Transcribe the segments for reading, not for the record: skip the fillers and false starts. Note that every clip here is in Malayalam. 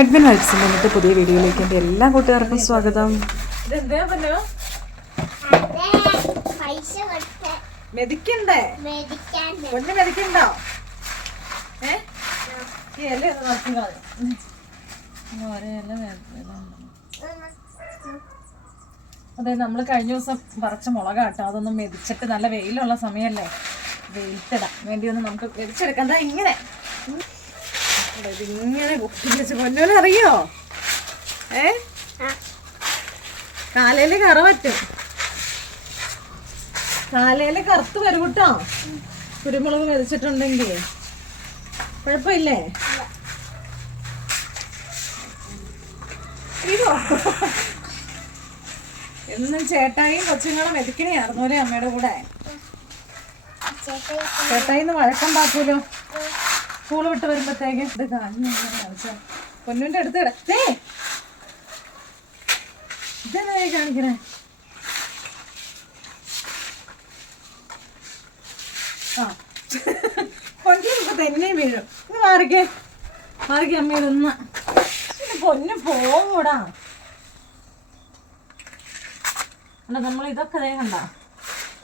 എഡ്വിൻ വൈബ്സിൻ്റെ ഇന്നത്തെ പുതിയ വീഡിയോയിലേക്ക് എൻ്റെ എല്ലാ കൂട്ടുകാർക്കും സ്വാഗതം. മെതിക്കണ്ടേ? പൊന്ന് മെതിക്കണ്ടോ? അതെ, നമ്മൾ കഴിഞ്ഞ ദിവസം പറിച്ച മുളകാട്ടോ. അതൊന്നും മെതിച്ചിട്ട് നല്ല വെയിലുള്ള സമയമല്ലേ, വെയിലിട്ടിടാൻ വേണ്ടി ഒന്ന് നമുക്ക് മെതിച്ചെടുക്കാം. എന്താ ഇങ്ങനെ ഇതിങ്ങനെ കുപ്പിച്ച് പൊന്നോനെ അറിയോ? കാലയില് കറ പറ്റും, കാലയില് കറുത്ത് വരും കേട്ടോ. കുരുമുളക് മെതിച്ചിട്ടുണ്ടെങ്കിൽ കുഴപ്പമില്ലേ? എന്നും ചേട്ടായും കൊച്ചുങ്ങളെ മെതിക്കണയായിരുന്നു അല്ലേ അമ്മയുടെ കൂടെ? ചേട്ടായിന്ന് വഴക്കുണ്ടാക്കൂലോ സ്കൂൾ വിട്ട് വരുമ്പോഴത്തേക്കും. ഇത് കാണിച്ച പൊന്നുവിന്റെ അടുത്ത് ഇതെന്താ കാണിക്കണേ? ആ പൊന്നു തന്നെ വീഴും. ഇത് മാറിക്കേ അമ്മയിലൊന്ന്. പൊന്നു പോകൂടാ. അല്ല, നമ്മൾ ഇതൊക്കെ കണ്ട,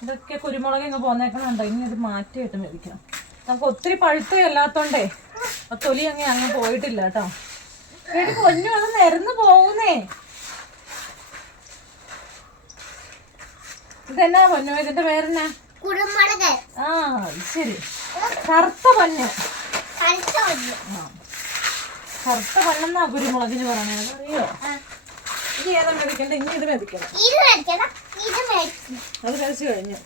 ഇതൊക്കെ കുരുമുളക് ഇങ്ങ് പോന്നേക്കണുണ്ടോ? ഇനി ഇത് മാറ്റിയിട്ട് മേടിക്കണം. നമുക്ക് ഒത്തിരി പഴുത്തല്ലാത്തോണ്ടേ ആ തൊലി അങ്ങ് പോയിട്ടില്ല കേട്ടോ. വീട് പൊന്നു അത് നിരന്ന് പോകുന്നേ. ഇതെന്നാ പൊന്നു? ഇതിന്റെ പേരെന്നാ? ആ ശരി, കറുത്ത പൊന്നു. കറുത്ത പൊന്നെന്നാ കുരുമുളകിന് പറയണേ, അതറിയോ? ഇനി ഏതാ മെതിക്കണ്ട? ഇനി ഇത് മെതിക്കണം. അത് കഴിച്ചു കഴിഞ്ഞു.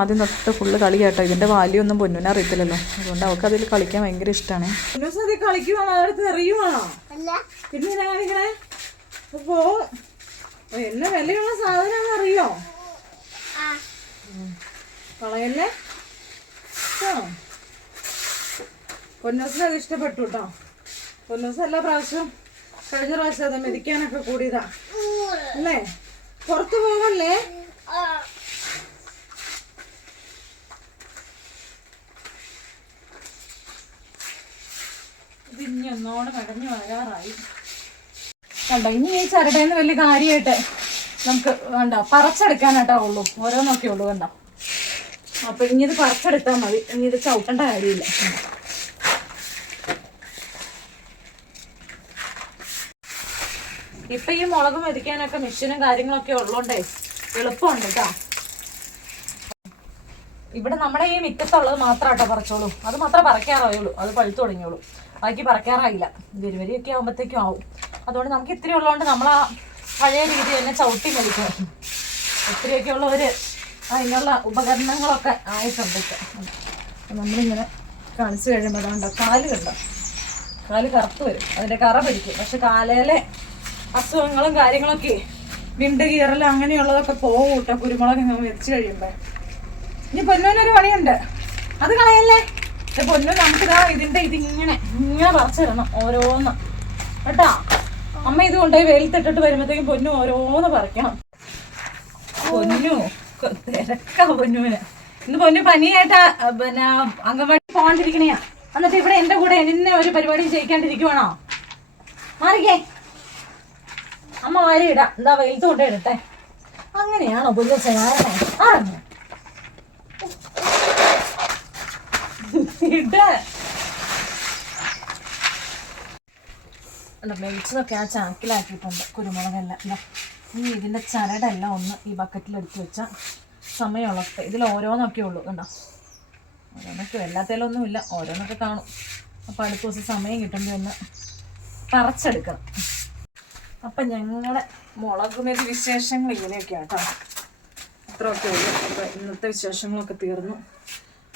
ആദ്യം തൊട്ട് ഫുള്ള് കളി കേട്ടോ. ഇതിന്റെ വാല്യൊന്നും പൊന്നുവിനെ അറിയത്തില്ലല്ലോ, അതുകൊണ്ട് അവൾക്ക് അതിൽ കളിക്കാൻ ഭയങ്കര ഇഷ്ടമാണ്. കളിക്കുവാണോ? അതെടുത്ത് എറിയുവാണോ? പിന്നെ കാണിക്കണേ. അപ്പോ എന്നെ വിലയുള്ള സാധനം അറിയോ? കളയല്ലേ. പൊന്നൂസിന് അത് ഇഷ്ടപ്പെട്ടു കേട്ടോ. പൊന്നൂസ് എല്ലാ പ്രാവശ്യവും കഴിഞ്ഞ പ്രാവശ്യം അത് മെതിക്കാനൊക്കെ കൂടിയതാ അല്ലേ? പുറത്തു പോവല്ലേ? ഇനി ഒന്നോടെ മടഞ്ഞു വരാറായി കണ്ടോ. ഇനി ഈ ചരടേന്ന് വലിയ കാര്യമായിട്ട് നമുക്ക് വേണ്ട, പറിച്ചെടുക്കാനായിട്ടാ ഉള്ളൂ. ഓരോന്നൊക്കെ ഉള്ളൂ കണ്ടോ. അപ്പൊ ഇനി ഇത് പറിച്ചെടുത്താൽ മതി. ഇനി ഇത് ചവിട്ടേണ്ട കാര്യമില്ല. ഇപ്പൊ ഈ മുളക് മെതിക്കാനൊക്കെ മെഷീനും കാര്യങ്ങളൊക്കെ ഉള്ളോണ്ടേ എളുപ്പമുണ്ട് കേട്ടോ. ഇവിടെ നമ്മുടെ ഈ മിറ്റത്തുള്ളത് മാത്രമാട്ടോ പറിച്ചോളൂ. അത് മാത്രമേ പറിക്കാറായുള്ളൂ. അത് പഴുത്തു തുടങ്ങിയോളൂ. ബാക്കി പറിക്കാറായില്ല. ജനുവരിയൊക്കെ ആകുമ്പോഴത്തേക്കും ആവും. അതുകൊണ്ട് നമുക്ക് ഇത്തിരി ഉള്ളതുകൊണ്ട് നമ്മൾ ആ പഴയ രീതി തന്നെ ചവിട്ടി മെതിക്കും. ഒത്തിരിയൊക്കെ ഉള്ളവര് അതിനുള്ള ഉപകരണങ്ങളൊക്കെ ആയിട്ടുണ്ട്. നമ്മളിങ്ങനെ കാണിച്ചു കഴിയുമ്പോൾ അതുകൊണ്ടോ കാല് കണ്ടോ, കാല് കറുത്ത് വരും, അതിന്റെ കറ പിടിക്കും. പക്ഷെ കാലയിലെ അസുഖങ്ങളും കാര്യങ്ങളൊക്കെ വിണ്ട് കീറലും അങ്ങനെയുള്ളതൊക്കെ പോകും കേട്ടോ കുരുമുളക് ഇങ്ങനെ മെതിച്ച് കഴിയുമ്പോൾ. ഇനി പൊന്നൂനൊരു പണിയുണ്ട്, അത് കളയല്ലേ. പൊന്നു നമുക്കിതാ ഇതിങ്ങനെ പറിച്ചിടണം ഓരോന്ന് കേട്ടാ. അമ്മ ഇത് കൊണ്ടുപോയി വെയിലത്തിട്ടിട്ട് വരുമ്പോഴത്തേക്കും പൊന്നു ഓരോന്ന് പറിക്കണം. പൊന്നു തിരക്കാ പൊന്നുവിന്. ഇന്ന് പൊന്നു പനിയായിട്ടാ പിന്നെ അംഗൻവാടി പോകാണ്ടിരിക്കണയാ. എന്നിട്ട് ഇവിടെ എന്റെ കൂടെ എന്നെ ഒരു പരിപാടി ചെയ്യിക്കാണ്ടിരിക്കുവാണോ? മാറിക്കേ, അമ്മ വാരി ഇടാം. എന്താ വെയിലത്ത് കൊണ്ടേ ഇടട്ടെ. അങ്ങനെയാണോ പൊന്നു ചെയ്യാറേ? മെലിച്ചതൊക്കെ ആ ചാക്കിലാക്കിയിട്ടുണ്ട് കുരുമുളകെല്ലാം. ഇനി ഇതിന്റെ ചരടെല്ലാം ഒന്ന് ഈ ബക്കറ്റിലെടുത്ത് വെച്ചാൽ സമയമുള്ളപ്പോൾ ഇതിൽ ഓരോന്നൊക്കെ ഉള്ളൂ കണ്ടോ. ഓരോന്നൊക്കെ എല്ലാത്തേലൊന്നും ഇല്ല, ഓരോന്നൊക്കെ കാണും. അപ്പോൾ അടുത്ത ദിവസം സമയം കിട്ടുമ്പോൾ ഒന്ന് പറിച്ചെടുക്കണം. അപ്പം ഞങ്ങളുടെ മുളക് മെതി വിശേഷങ്ങൾ ഇങ്ങനെയൊക്കെയാണ് കേട്ടോ. അത്രയൊക്കെ ഉള്ളൂ. അപ്പോൾ ഇന്നത്തെ വിശേഷങ്ങളൊക്കെ തീർന്നു.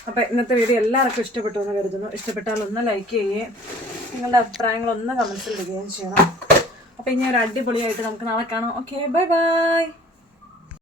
അപ്പോൾ ഇന്നത്തെ വീഡിയോ എല്ലാവർക്കും ഇഷ്ടപ്പെട്ടു എന്ന് കരുതുന്നു. ഇഷ്ടപ്പെട്ടാൽ ഒന്ന് ലൈക്ക് ചെയ്യുകയും നിങ്ങളുടെ അഭിപ്രായങ്ങളൊന്ന് കമൻസിൽ ഇടുകയും ചെയ്യണം. അപ്പോൾ ഇനി ഒരു അടിപൊളിയായിട്ട് നമുക്ക് നാളെ കാണാം. Okay, bye bye.